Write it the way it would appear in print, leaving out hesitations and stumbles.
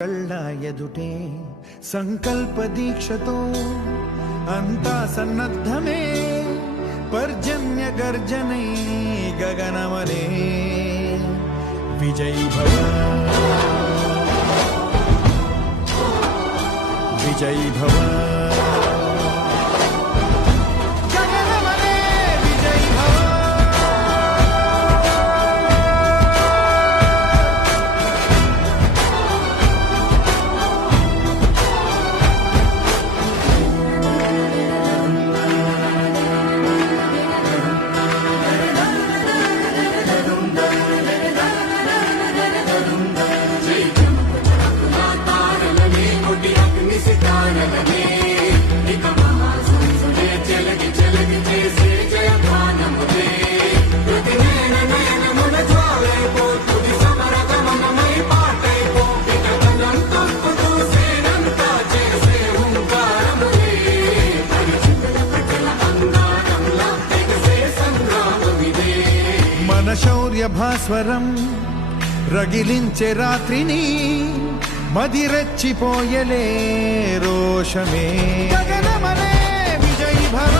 కళ్ళ ఎదుటే సంకల్ప దీక్షతో అంతా సన్నద్ధమే పర్జన్య గర్జనై గగనమలే విజయీ భవ విజయీ భవ శౌర్య భాస్వరం రగిలించే రాత్రిని మదిరెచ్చిపోయలే రోషమే గగనమలే విజయీ భవ